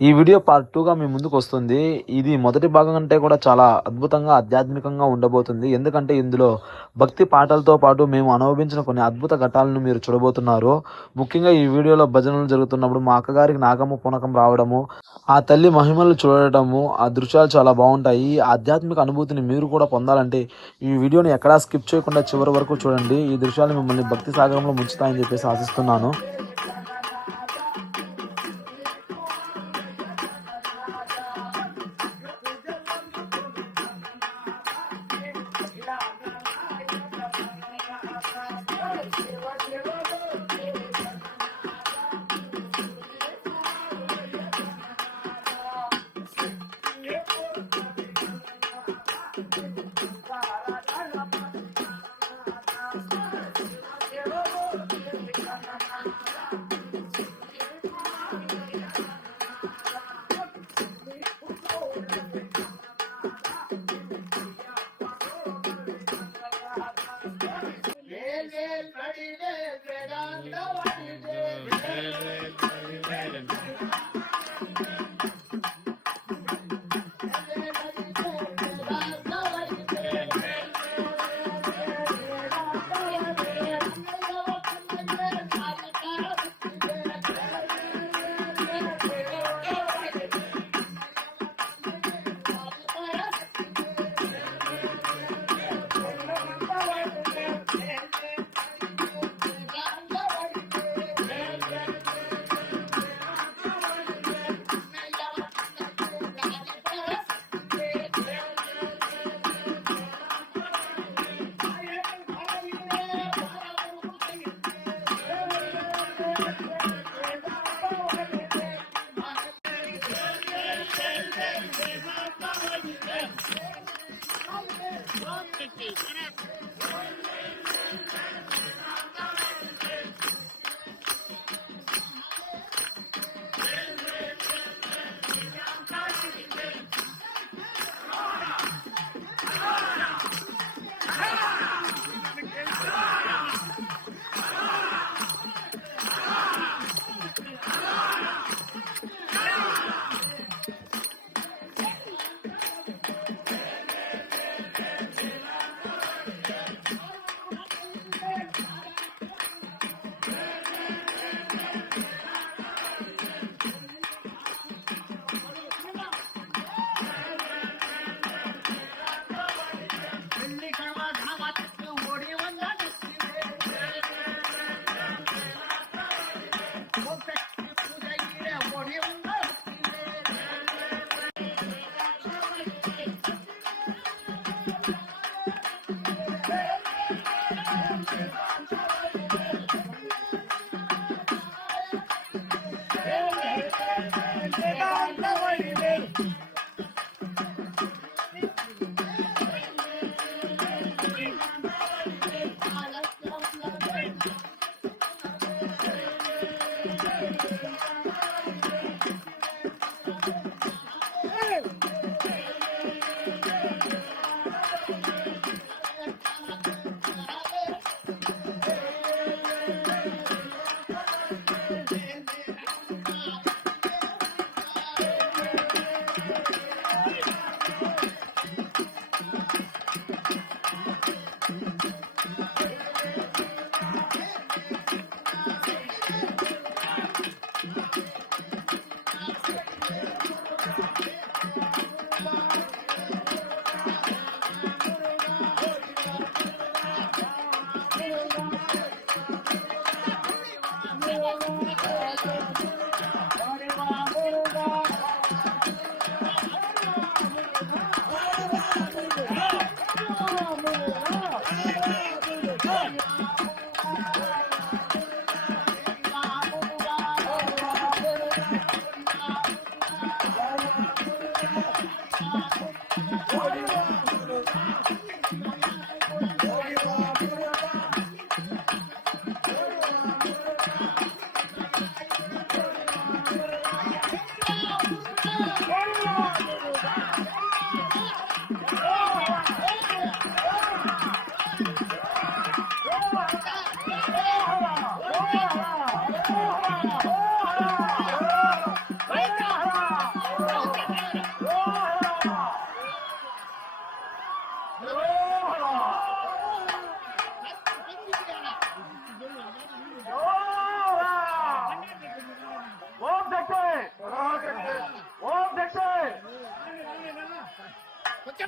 ఈ video part టూగా మీ ముందుకు వస్తుంది. ఇది మొదటి భాగం కంటే కూడా చాలా అద్భుతంగా ఆధ్యాత్మికంగా ఉండబోతుంది. ఎందుకంటే ఇందులో భక్తి పాటలతో పాటు మేము అనుభవించిన కొన్ని అద్భుత ఘటాలను మీరు చూడబోతున్నారు. ముఖ్యంగా ఈ వీడియోలో భజనలు జరుగుతున్నప్పుడు మా అక్కగారికి నాగమ్మ పూనకం రావడము ఆ తల్లి మహిమలు చూడటము ఆ దృశ్యాలు చాలా బాగుంటాయి. ఆధ్యాత్మిక అనుభూతిని మీరు కూడా పొందాలంటే ఈ వీడియోని ఎక్కడా స్కిప్ చేయకుండా చివరి వరకు చూడండి. ఈ దృశ్యాలు మిమ్మల్ని భక్తి సాగరంలో ముంచుతాయని చెప్పేసి ఆశిస్తున్నాను.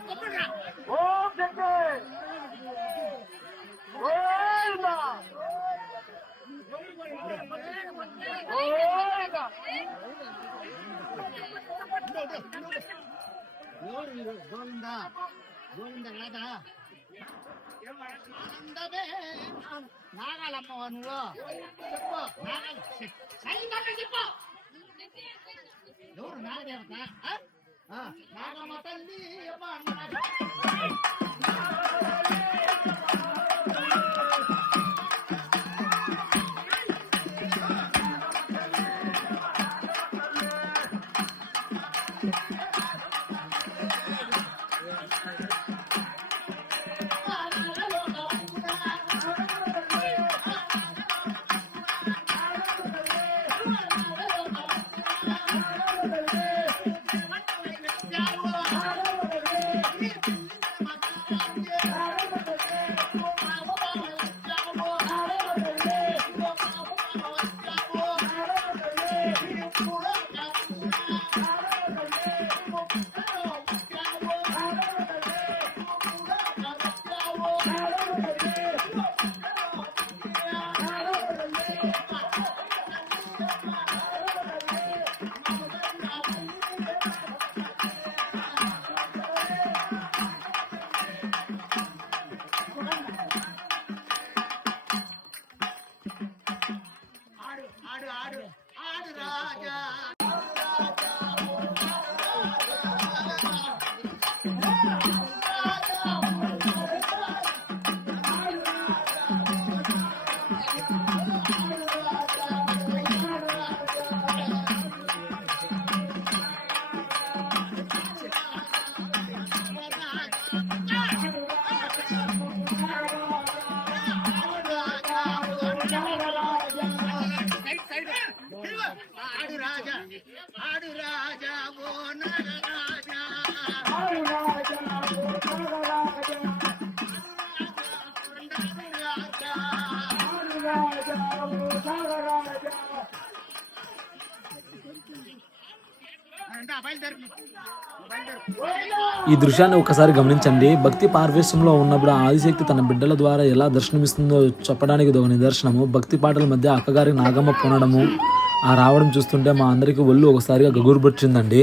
ఓం శక్తి గోవిందా గోవిందా ఎవరు మీరు గోవింద గోవింద రాదా ఆనందమే నాగాలమ్మ నువ్వు చెప్పు నాగాల సైలెంట్గా చెప్పు ఎవరు నాగదేవత ఆ? ఆ, నాగమ్మ తల్లి అమ్మ. ఈ దృశ్యాన్ని ఒకసారి గమనించండి. భక్తి పార్వేశంలో ఉన్నప్పుడు ఆదిశక్తి తన బిడ్డల ద్వారా ఎలా దర్శనమిస్తుందో చెప్పడానికి ఇది ఒక నిదర్శనము. భక్తి పాటల మధ్య అక్కగారి నాగమ్మ పొనడము ఆ రావడం చూస్తుంటే మా అందరికీ ఒళ్ళు ఒకసారిగా గగురుపొచ్చిందండి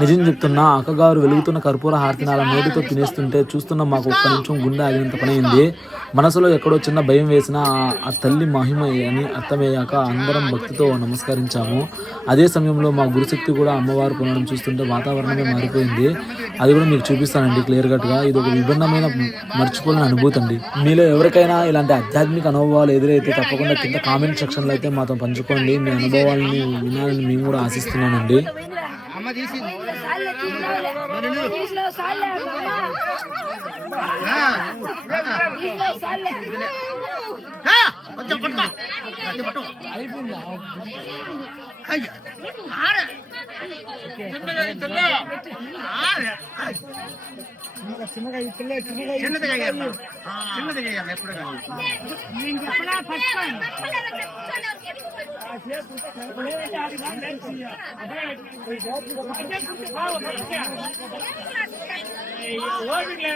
నిజం చెప్తున్నా అక్కగారు వెలుగుతున్న కర్పూర హారతినాల నోటితో తినేస్తుంటే చూస్తున్న మాకు ఒక్క నిమిషం గుండె ఆగినంత పనైంది. మనసులో ఎక్కడో చిన్న భయం వేసిన ఆ- తల్లి మహిమ అని అర్థమయ్యాక అందరం భక్తితో నమస్కరించాము అదే సమయంలో మా గురుశక్తి కూడా అమ్మవారు పొనడం చూస్తుంటే వాతావరణమే మారిపోయింది అది కూడా మీకు చూపిస్తానండి క్లియర్ కట్గా ఇది ఒక విభిన్నమైన మర్చిపోలేని అనుభూతి అండి మీలో ఎవరికైనా ఇలాంటి ఆధ్యాత్మిక అనుభవాలు ఎదురైతే తప్పకుండా కింద కామెంట్ సెక్షన్లో అయితే మాతో పంచుకోండి మీ అనుభవాలని వినాలని మేము కూడా ఆశిస్తున్నానండి అమ్మ తీసి சொல்லு கொஞ்சம் மட்டும் கொஞ்சம் மட்டும் ஐயா ஆறு சின்னது கையா சின்னது கையா எப்படி ஓடுங்க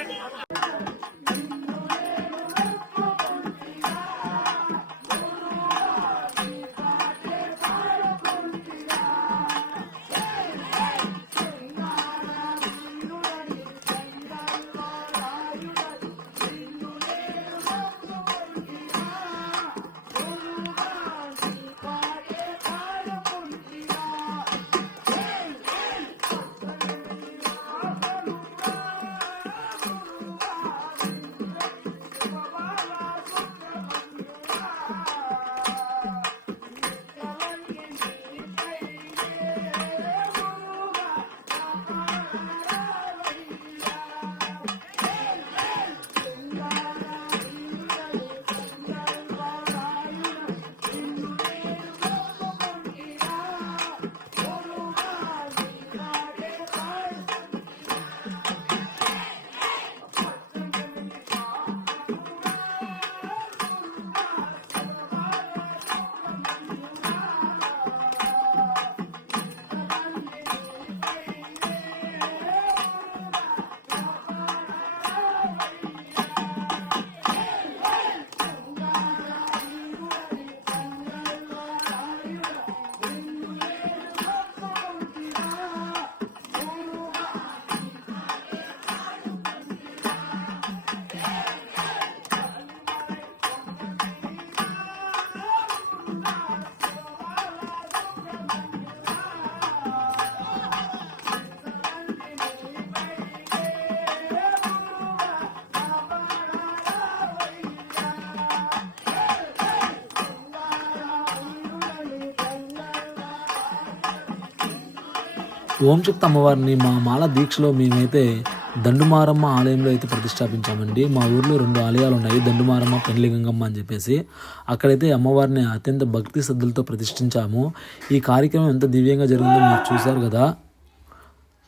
ఓంశక్తి అమ్మవారిని మా మాల దీక్షలో మేమైతే దండుమారమ్మ ఆలయంలో అయితే ప్రతిష్టాపించామండి. మా ఊర్లో రెండు ఆలయాలు ఉన్నాయి దండుమారమ్మ పెండ్లిగంగమ్మ అని చెప్పేసి. అక్కడైతే అమ్మవారిని అత్యంత భక్తి శ్రద్ధలతో ప్రతిష్ఠించాము. ఈ కార్యక్రమం ఎంత దివ్యంగా జరిగిందో మీరు చూశారు కదా.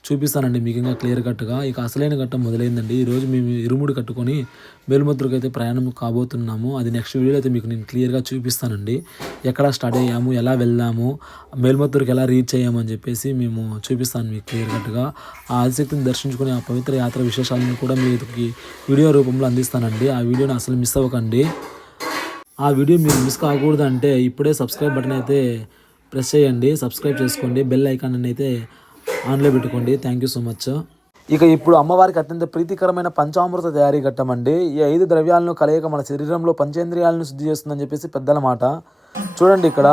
చూపిస్తానండి మీకు ఇంకా క్లియర్ కట్గా. ఇక అసలైన ఘట్టం మొదలైందండి. ఈరోజు మేము ఇరుముడు కట్టుకొని మేలుమద్రకు అయితే ప్రయాణం కాబోతున్నాము. అది నెక్స్ట్ వీడియో అయితే మీకు నేను క్లియర్గా చూపిస్తానండి. ఎక్కడ స్టార్ట్ అయ్యాము ఎలా వెళ్దాము మేలుమద్రకు ఎలా రీచ్ అయ్యాము అని చెప్పేసి మేము చూపిస్తాను మీకు క్లియర్ కట్గా. ఆ ఆదిశక్తిని దర్శించుకుని ఆ పవిత్ర యాత్ర విశేషాలను కూడా మీకు వీడియో రూపంలో అందిస్తానండి. ఆ వీడియోని అసలు మిస్ అవ్వకండి. ఆ వీడియో మీరు మిస్ కాకూడదంటే ఇప్పుడే సబ్స్క్రైబ్ బటన్ అయితే ప్రెస్ చేయండి. సబ్స్క్రైబ్ చేసుకోండి. బెల్ ఐకాన్ అయితే ఆన్లో పెట్టుకోండి. థ్యాంక్ యూ సో మచ్ ఇక ఇప్పుడు అమ్మవారికి అత్యంత ప్రీతికరమైన పంచామృత తయారీ ఘట్టమండి. ఈ ఐదు ద్రవ్యాలను కలయిక మన శరీరంలో పంచేంద్రియాలను శుద్ధి చేస్తుందని చెప్పేసి పెద్దల మాట. చూడండి ఇక్కడ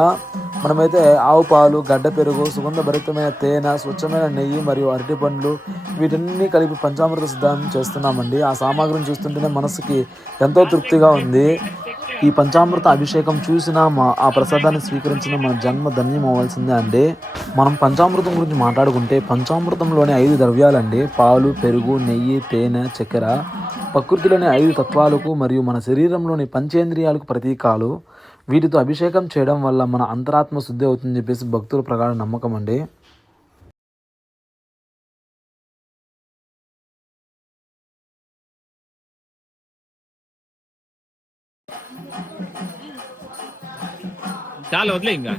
మనమైతే ఆవు పాలు గడ్డ పెరుగు సుగంధ భరితమైన తేనె స్వచ్ఛమైన నెయ్యి మరియు అరటి పండ్లు వీటన్ని కలిపి పంచామృత సిద్ధం చేస్తున్నామండి. ఆ సామాగ్రిని చూస్తుంటేనే మనసుకి ఎంతో తృప్తిగా ఉంది. ఈ పంచామృత అభిషేకం చూసిన మా ఆ ప్రసాదాన్ని స్వీకరించిన మన జన్మ ధన్యం అవ్వాల్సిందే అండి. మనం పంచామృతం గురించి మాట్లాడుకుంటే పంచామృతంలోని ఐదు ద్రవ్యాలండి. పాలు పెరుగు నెయ్యి తేనె చక్కెర. ప్రకృతిలోని ఐదు తత్వాలకు మరియు మన శరీరంలోని పంచేంద్రియాలకు ప్రతీకాలు. వీటితో అభిషేకం చేయడం వల్ల మన అంతరాత్మ శుద్ధి అవుతుందని చెప్పేసి భక్తుల ప్రకారం నమ్మకం అండి. చాలా వదిలే ఇంకా.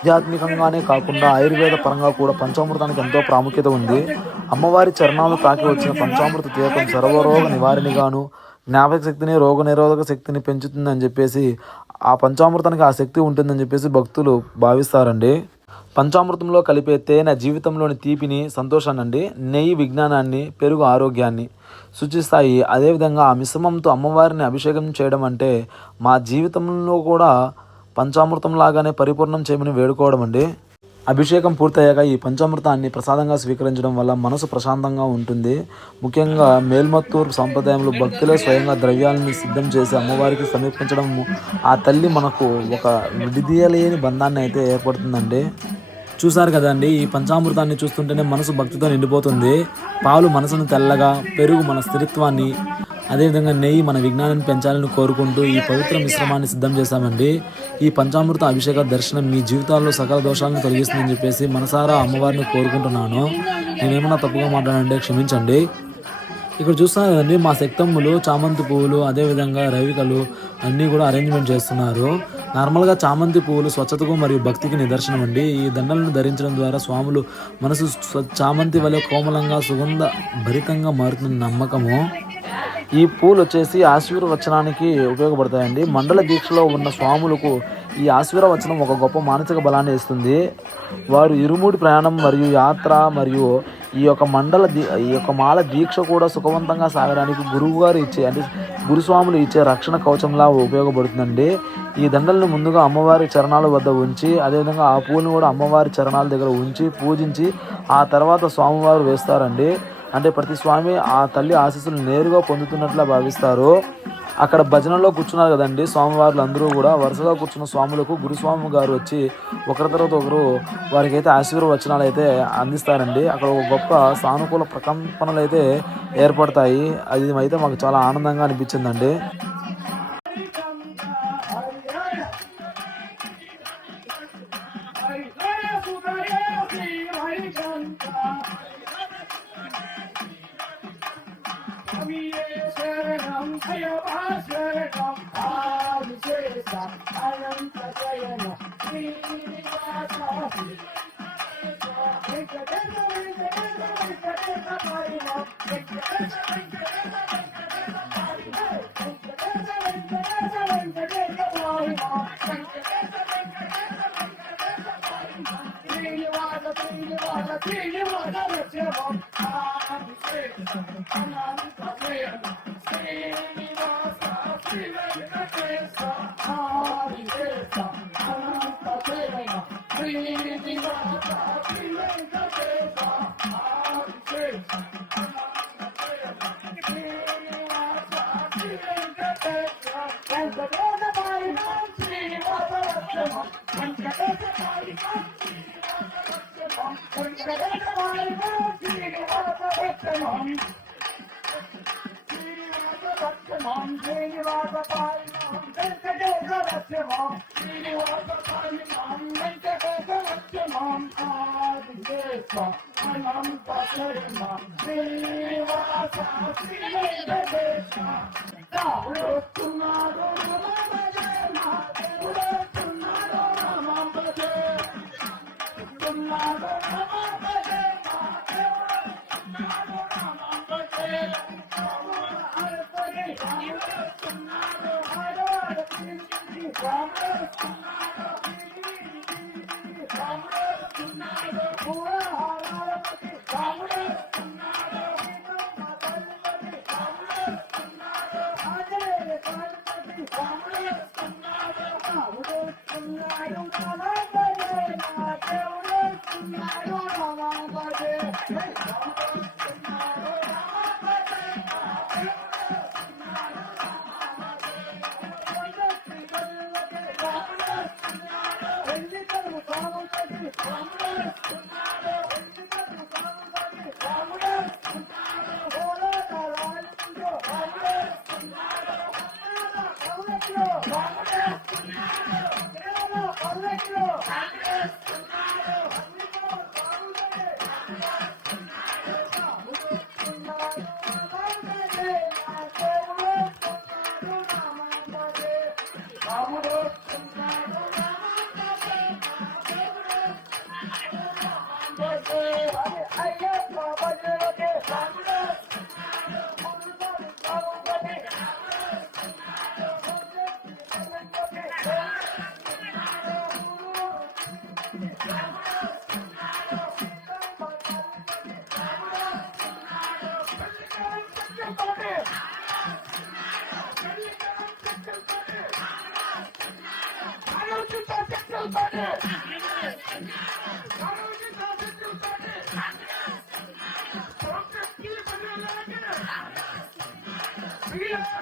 ఆధ్యాత్మికంగానే కాకుండా ఆయుర్వేద పరంగా కూడా పంచామృతానికి ఎంతో ప్రాముఖ్యత ఉంది. అమ్మవారి చరణాలు తాకి వచ్చిన పంచామృత తీర్థం సర్వరోగ నివారణగాను జ్ఞాపక శక్తిని రోగ నిరోధక శక్తిని పెంచుతుందని చెప్పేసి ఆ పంచామృతానికి ఆ శక్తి ఉంటుందని చెప్పేసి భక్తులు భావిస్తారండి. పంచామృతంలో కలిపే తేనె జీవితంలోని తీపిని సంతోషాన్ని అండి నెయ్యి విజ్ఞానాన్ని పెరుగు ఆరోగ్యాన్ని సూచిస్తాయి. అదేవిధంగా ఆ మిశ్రమంతో అమ్మవారిని అభిషేకం చేయడం అంటే మా జీవితంలో కూడా పంచామృతం లాగానే పరిపూర్ణం చేయమని వేడుకోవడం అండి. అభిషేకం పూర్తయ్యాక ఈ పంచామృతాన్ని ప్రసాదంగా స్వీకరించడం వల్ల మనసు ప్రశాంతంగా ఉంటుంది. ముఖ్యంగా మేల్మత్తూరు సంప్రదాయంలో భక్తులే స్వయంగా ద్రవ్యాలను సిద్ధం చేసి అమ్మవారికి సమర్పించడం ఆ తల్లి మనకు ఒక విడిదీయలేని బంధాన్ని అయితే ఏర్పడుతుందండి. చూసారు కదండి ఈ పంచామృతాన్ని చూస్తుంటేనే మనసు భక్తితో నిండిపోతుంది. పాలు మనసును తెల్లగా పెరుగు మన స్థిరత్వాన్ని అదేవిధంగా నెయ్యి మన విజ్ఞానాన్ని పెంచాలని కోరుకుంటూ ఈ పవిత్ర మిశ్రమాన్ని సిద్ధం చేశామండి. ఈ పంచామృత అభిషేక దర్శనం మీ జీవితాల్లో సకల దోషాలను తొలగిస్తుందని చెప్పేసి మనసారా అమ్మవారిని కోరుకుంటున్నాను. నేనేమన్నా తప్పుగా మాట్లాడంటే క్షమించండి. ఇక్కడ చూస్తున్నారు కదండి మా శక్తమ్ములు చామంతి పువ్వులు అదేవిధంగా రవికలు అన్నీ కూడా అరేంజ్మెంట్ చేస్తున్నారు. నార్మల్గా చామంతి పువ్వులు స్వచ్ఛతకు మరియు భక్తికి నిదర్శనం అండి. ఈ దండలను ధరించడం ద్వారా స్వాములు మనసు చామంతి వలె కోమలంగా సుగంధ భరితంగా మారుతున్న నమ్మకము. ఈ పూలు వచ్చేసి ఆశీర్వచనానికి ఉపయోగపడతాయండి. మండల దీక్షలో ఉన్న స్వాములకు ఈ ఆశీర్వచనం ఒక గొప్ప మానసిక బలాన్ని ఇస్తుంది. వారు ఇరుముడి ప్రయాణం మరియు యాత్ర మరియు ఈ యొక్క మండల దీ ఈ యొక్క మాల దీక్ష కూడా సుఖవంతంగా సాగడానికి గురువు గారు ఇచ్చే అంటే గురుస్వాములు ఇచ్చే రక్షణ కవచంలా ఉపయోగపడుతుందండి. ఈ దండలను ముందుగా అమ్మవారి చరణాల వద్ద ఉంచి అదేవిధంగా ఆ పూలను కూడా అమ్మవారి చరణాల దగ్గర ఉంచి పూజించి ఆ తర్వాత స్వామివారు వేస్తారండి. అంటే ప్రతి స్వామి ఆ తల్లి ఆశీస్సులు నేరుగా పొందుతున్నట్లా భావిస్తారు. అక్కడ భజనలో కూర్చున్నారు కదండి. స్వామివార్లు అందరూ కూడా వరుసగా కూర్చున్న స్వాములకు గురుస్వామి గారు వచ్చి ఒకరి తర్వాత ఒకరు వారికి అయితే ఆశీర్వచనాలు అయితే అందిస్తారండి. అక్కడ ఒక గొప్ప సానుకూల ప్రకంపనలు అయితే ఏర్పడతాయి. అది అయితే మాకు చాలా ఆనందంగా అనిపించిందండి. Thank you. దేవా సాక్షి దేశ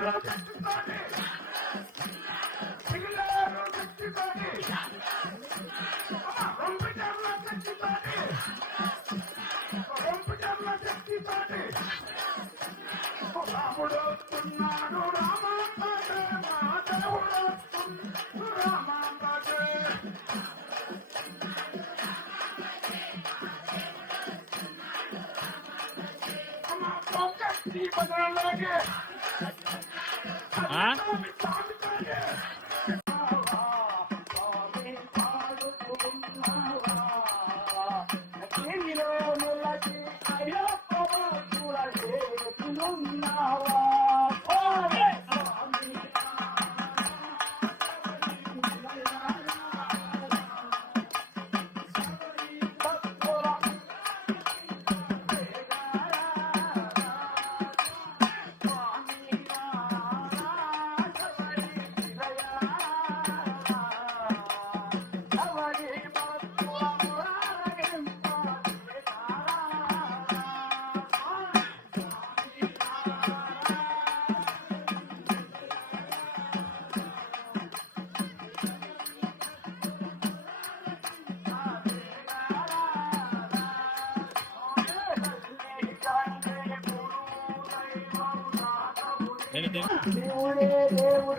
rock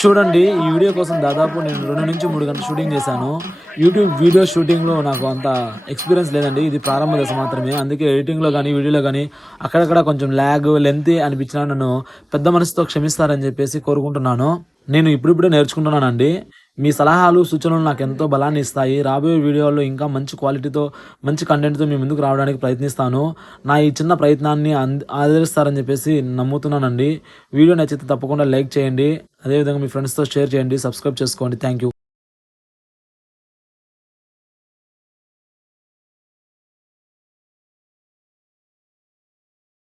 చూడండి ఈ వీడియో కోసం దాదాపు నేను రెండు నుంచి మూడు గంటలు షూటింగ్ చేశాను. యూట్యూబ్ వీడియో షూటింగ్లో నాకు అంత ఎక్స్పీరియన్స్ లేదండి. ఇది ప్రారంభ దశ మాత్రమే. అందుకే ఎడిటింగ్లో కానీ వీడియోలో కానీ అక్కడక్కడ కొంచెం ల్యాగ్ లెంత్ అనిపించినా నన్ను పెద్ద మనసుతో క్షమిస్తారని చెప్పేసి కోరుకుంటున్నాను. నేను ఇప్పుడిప్పుడే నేర్చుకుంటున్నానండి. మీ సలహాలు సూచనలు నాకు ఎంతో బలాన్ని ఇస్తాయి. రాబోయే వీడియోల్లో ఇంకా మంచి క్వాలిటీతో మంచి కంటెంట్తో మీ ముందుకు రావడానికి ప్రయత్నిస్తాను. నా ఈ చిన్న ప్రయత్నాన్ని అంద- ఆదరిస్తారని చెప్పేసి నమ్ముతున్నానండి. వీడియో నచ్చితే తప్పకుండా లైక్ చేయండి. అదేవిధంగా మీ ఫ్రెండ్స్తో షేర్ చేయండి. సబ్స్క్రైబ్ చేసుకోండి. Thank you.